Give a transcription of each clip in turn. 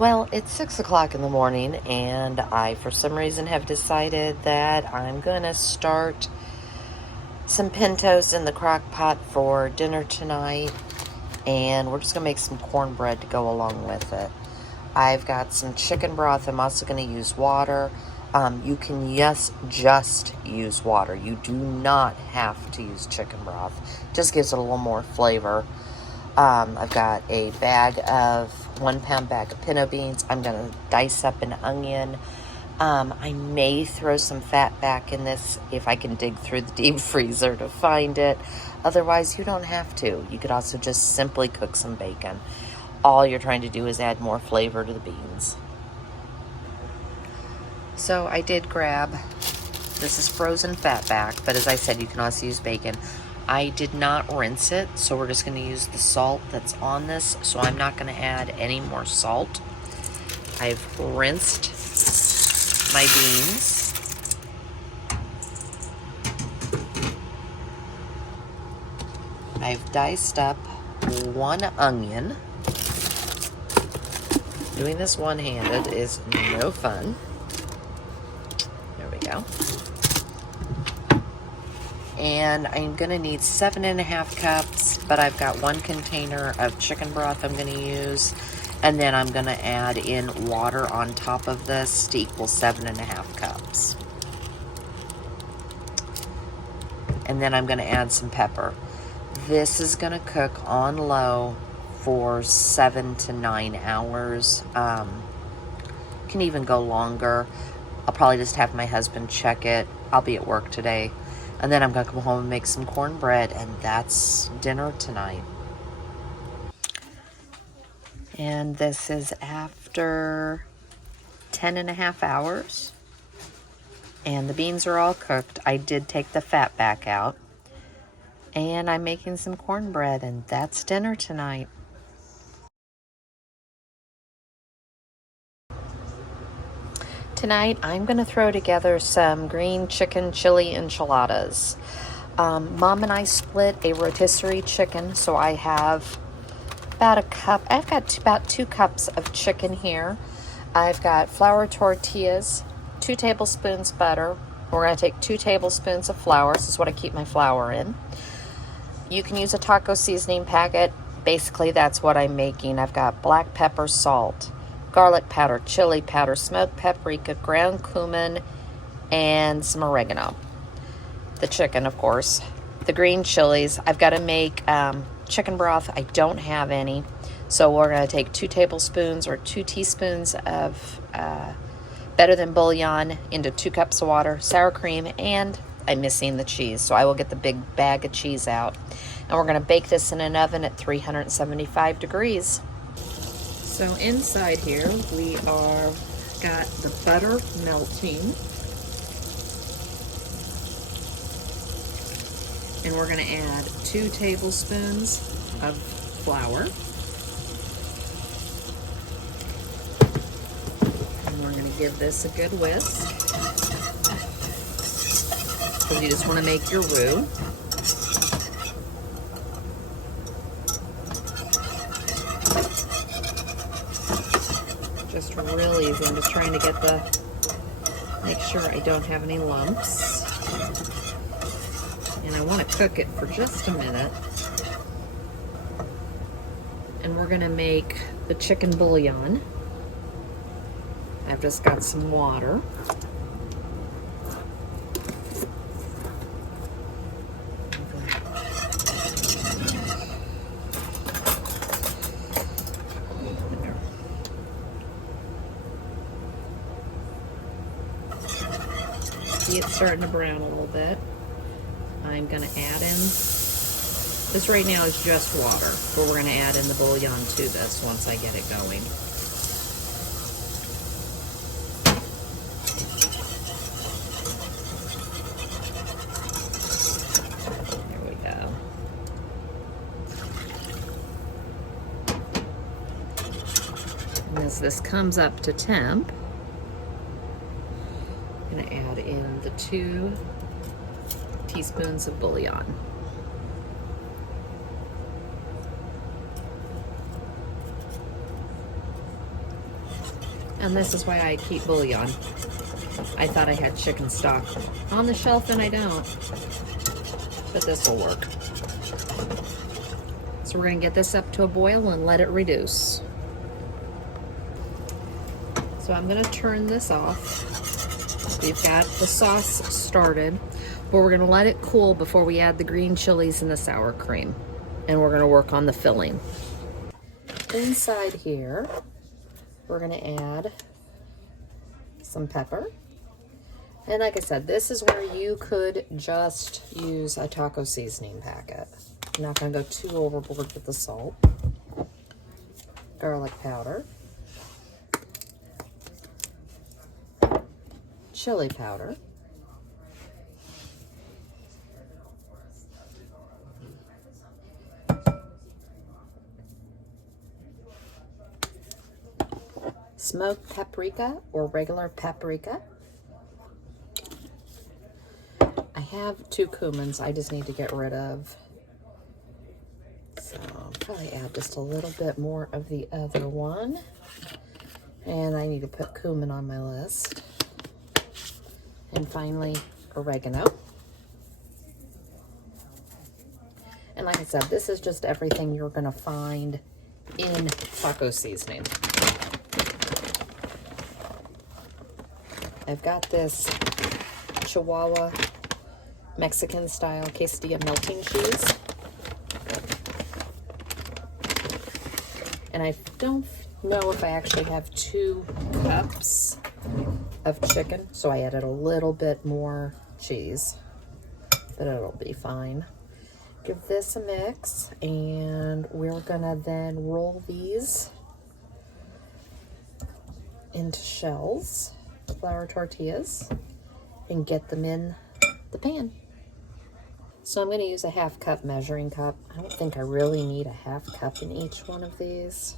Well, it's 6 o'clock in the morning, and I, for some reason, have decided that I'm going to start some pintos in the crock pot for dinner tonight, and we're just going to make some cornbread to go along with it. I've got some chicken broth. I'm also going to use water. You can, yes, just use water. You do not have to use chicken broth. Just gives it a little more flavor. I've got a bag of 1 pound bag of pinto beans. I'm going to dice up an onion. I may throw some fat back in this if I can dig through the deep freezer to find it. Otherwise, you don't have to. You could also just simply cook some bacon. All you're trying to do is add more flavor to the beans. So I did grab, this is frozen fat back, but as I said, you can also use bacon. I did not rinse it, so we're just going to use the salt that's on this, so I'm not going to add any more salt. I've rinsed my beans. I've diced up 1 onion. Doing this one-handed is no fun. There we go. And I'm going to need 7.5 cups, but I've got 1 container of chicken broth I'm going to use, and then I'm going to add in water on top of this to equal 7.5 cups. And then I'm going to add some pepper. This is going to cook on low for 7 to 9 hours. Can even go longer. I'll probably just have my husband check it. I'll be at work today. And then I'm going to come home and make some cornbread, and that's dinner tonight. And this is after 10.5 hours. And the beans are all cooked. I did take the fat back out. And I'm making some cornbread, and that's dinner tonight. Tonight, I'm going to throw together some green chicken chili enchiladas. Mom and I split a rotisserie chicken, so I have about a cup. I've got about 2 cups of chicken here. I've got flour tortillas, 2 tablespoons butter. We're going to take 2 tablespoons of flour. This is what I keep my flour in. You can use a taco seasoning packet. Basically, that's what I'm making. I've got black pepper, salt, garlic powder, chili powder, smoked paprika, ground cumin, and some oregano. The chicken, of course. The green chilies. I've got to make chicken broth. I don't have any. So we're going to take 2 tablespoons or 2 teaspoons of better than bouillon into 2 cups of water, sour cream, and I'm missing the cheese. So I will get the big bag of cheese out. And we're going to bake this in an oven at 375 degrees. So inside here we are got the butter melting, and we're going to add 2 tablespoons of flour, and we're going to give this a good whisk because you just want to make your roux. Just real easy. I'm just trying to make sure I don't have any lumps. And I want to cook it for just a minute. And we're going to make the chicken bouillon. I've just got some water. See it's starting to brown a little bit. I'm going to add in, this right now is just water, but we're going to add in the bouillon to this once I get it going. There we go. And as this comes up to temp, I'm going to add in the 2 teaspoons of bouillon. And this is why I keep bouillon. I thought I had chicken stock on the shelf and I don't. But this will work. So we're gonna get this up to a boil and let it reduce. So I'm gonna turn this off. We've got the sauce started, but we're gonna let it cool before we add the green chilies and the sour cream. And we're gonna work on the filling. Inside here, we're gonna add some pepper. And like I said, this is where you could just use a taco seasoning packet. I'm not gonna go too overboard with the salt. Garlic powder. Chili powder. Smoked paprika or regular paprika. I have 2 cumins I just need to get rid of. So I'll probably add just a little bit more of the other one. And I need to put cumin on my list. And finally, oregano. And like I said, this is just everything you're gonna find in taco seasoning. I've got this Chihuahua Mexican style quesadilla melting cheese. And I don't know if I actually have 2 cups of chicken, so I added a little bit more cheese, but it'll be fine. Give this a mix, and we're gonna then roll these into shells, flour tortillas, and get them in the pan. So I'm going to use a 1/2 cup measuring cup. I don't think I really need a 1/2 cup in each one of these.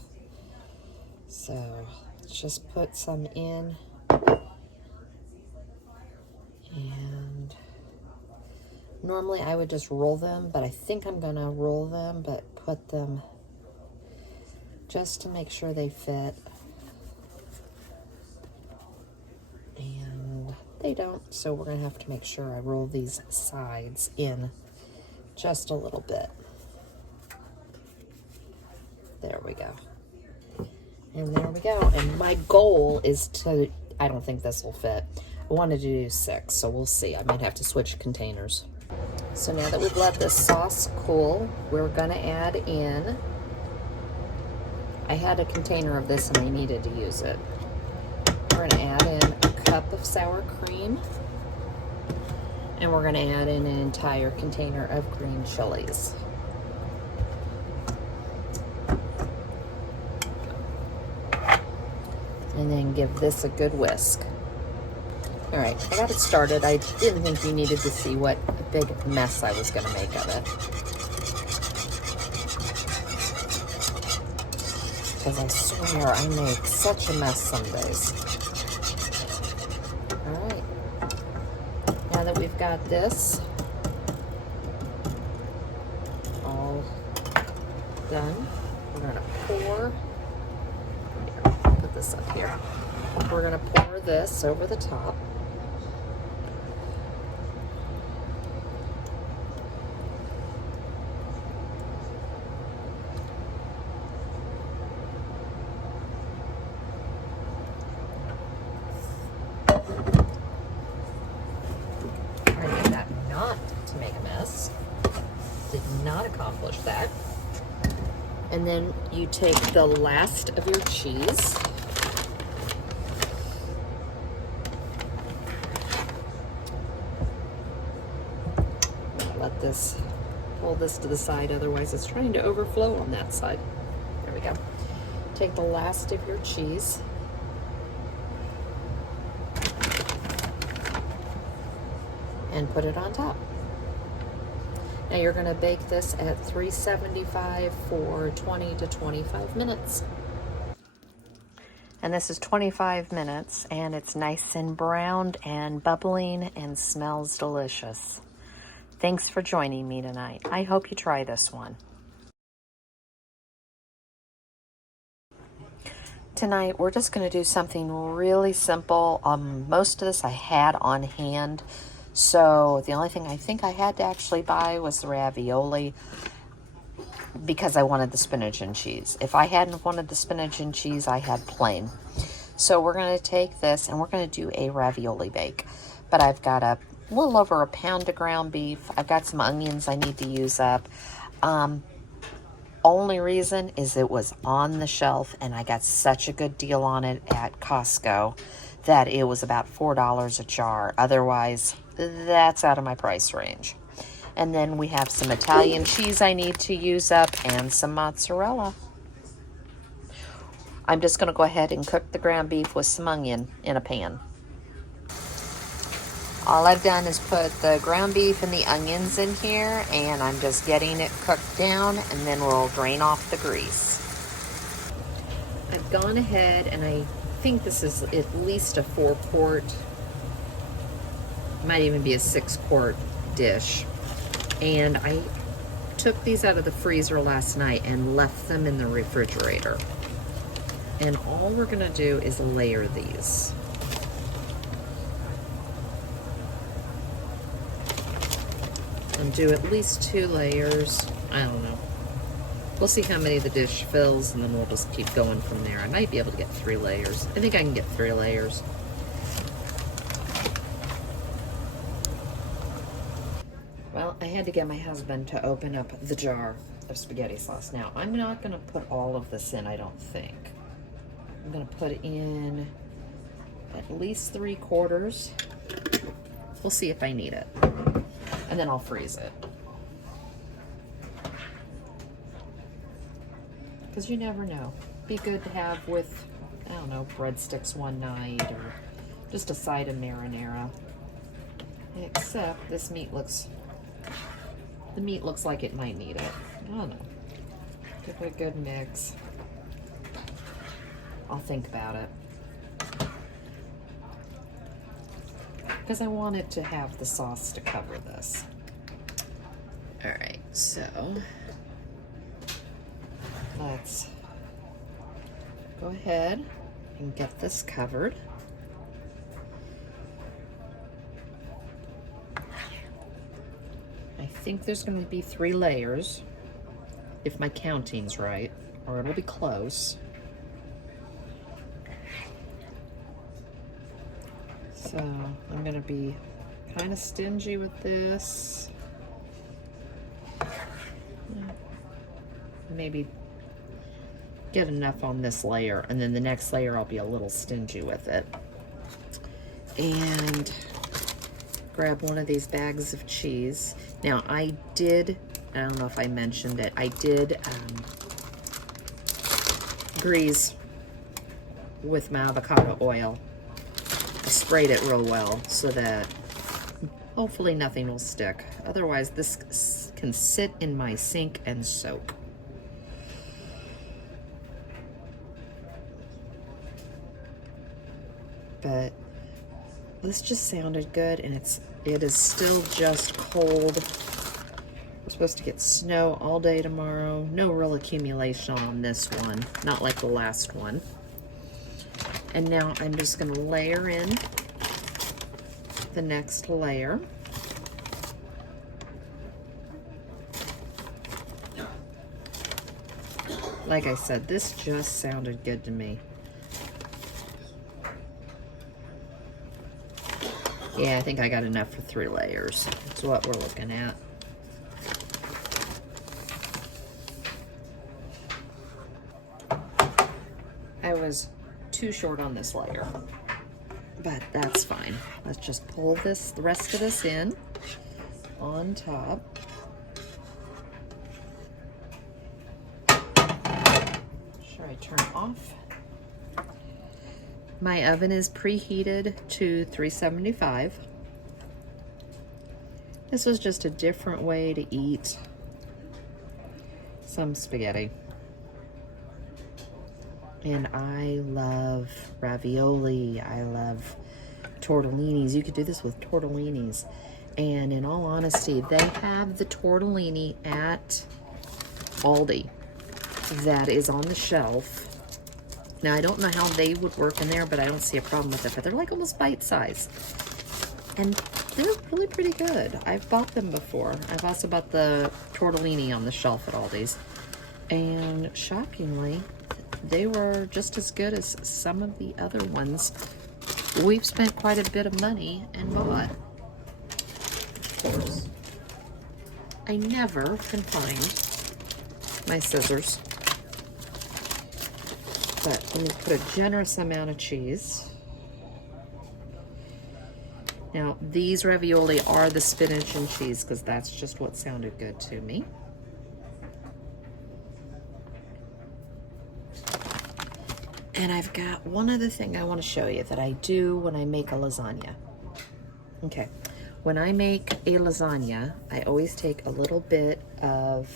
So let's just put some in. And normally I would just roll them, but I think I'm going to roll them, but put them just to make sure they fit. And they don't, so we're going to have to make sure I roll these sides in just a little bit. There we go. And there we go. And my goal is to, I don't think this will fit. I wanted to do 6, so we'll see. I might have to switch containers. So now that we've let this sauce cool, we're gonna add in, I had a container of this and I needed to use it. We're gonna add in a cup of sour cream, and we're gonna add in an entire container of green chilies. And then give this a good whisk. All right, I got it started. I didn't think you needed to see what a big mess I was gonna make of it. Because I swear I make such a mess some days. All right, now that we've got this all done, we're gonna pour, here, put this up here. We're gonna pour this over the top. Not accomplish that. And then you take the last of your cheese, let this, pull this to the side, otherwise it's trying to overflow on that side. There we go. Take the last of your cheese, and put it on top. Now you're going to bake this at 375 for 20 to 25 minutes. And this is 25 minutes, and it's nice and browned and bubbling and smells delicious. Thanks for joining me tonight. I hope you try this one. tonight we're just going to do something really simple. Most of this I had on hand, so the only thing I think I had to actually buy was the ravioli because I wanted the spinach and cheese. If I hadn't wanted the spinach and cheese, I had plain. So we're going to take this and we're going to do a ravioli bake. But I've got a little over a pound of ground beef. I've got some onions I need to use up. Only reason is it was on the shelf and I got such a good deal on it at Costco that it was about $4 a jar. Otherwise, that's out of my price range. And then we have some Italian cheese I need to use up and some mozzarella. I'm just going to go ahead and cook the ground beef with some onion in a pan. All I've done is put the ground beef and the onions in here, and I'm just getting it cooked down, and then we'll drain off the grease. I've gone ahead, and I think this is at least a 4-quart, might even be a 6-quart dish. And I took these out of the freezer last night and left them in the refrigerator. And all we're gonna do is layer these. And do at least 2 layers. I don't know. We'll see how many the dish fills, and then we'll just keep going from there. I might be able to get 3 layers. I think I can get 3 layers. Well, I had to get my husband to open up the jar of spaghetti sauce. Now, I'm not gonna put all of this in, I don't think. I'm gonna put in at least 3/4. We'll see if I need it. And then I'll freeze it. Because you never know. Be good to have with, I don't know, breadsticks one night or just a side of marinara. Except this meat looks, the meat looks like it might need it. I don't know. Give it a good mix. I'll think about it. Because I want it to have the sauce to cover this. All right, so let's go ahead and get this covered. I think there's going to be 3 layers, if my counting's right, or it'll be close. So I'm going to be kind of stingy with this. Maybe get enough on this layer, and then the next layer I'll be a little stingy with it. And grab one of these bags of cheese. Now I don't know if I mentioned it, I did grease with my avocado oil. I sprayed it real well so that hopefully nothing will stick. Otherwise this can sit in my sink and soak. But this just sounded good, and it is still just cold. We're supposed to get snow all day tomorrow. No real accumulation on this one, not like the last one. And now I'm just going to layer in the next layer. Like I said, this just sounded good to me. Yeah, I think I got enough for 3 layers. That's what we're looking at. I was too short on this layer, but that's fine. Let's just pull the rest of this in on top. Sure, I turn off. My oven is preheated to 375. This was just a different way to eat some spaghetti. And I love ravioli. I love tortellinis. You could do this with tortellinis. And in all honesty, they have the tortellini at Aldi that is on the shelf. Now, I don't know how they would work in there, but I don't see a problem with it. But they're like almost bite-sized. And they're really pretty good. I've bought them before. I've also bought the tortellini on the shelf at Aldi's. And shockingly, they were just as good as some of the other ones we've spent quite a bit of money and bought. Of course, I never can find my scissors. But let me put a generous amount of cheese. Now, these ravioli are the spinach and cheese because that's just what sounded good to me. And I've got one other thing I want to show you that I do when I make a lasagna. Okay, when I make a lasagna, I always take a little bit of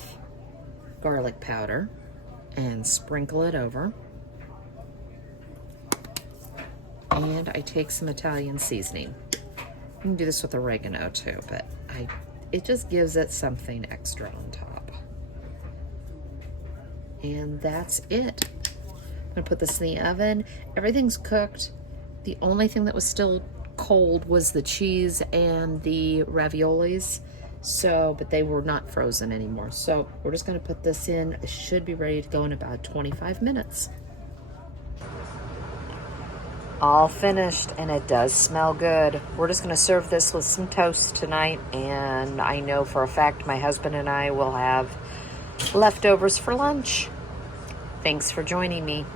garlic powder and sprinkle it over. And I take some Italian seasoning. You can do this with oregano too, but it just gives it something extra on top. And that's it. I'm gonna put this in the oven. Everything's cooked. The only thing that was still cold was the cheese and the raviolis. But they were not frozen anymore. So we're just gonna put this in. It should be ready to go in about 25 minutes. All finished, and it does smell good. We're just gonna serve this with some toast tonight, and I know for a fact my husband and I will have leftovers for lunch. Thanks for joining me.